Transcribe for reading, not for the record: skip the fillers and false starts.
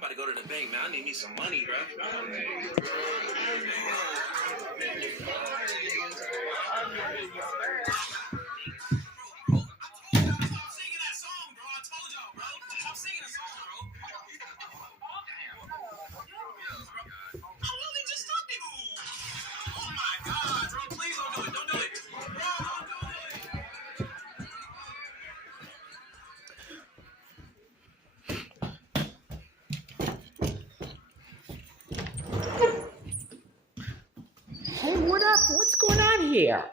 I'm about to go to the bank, man. I need me some money, bro. Hey, what up? What's going on here?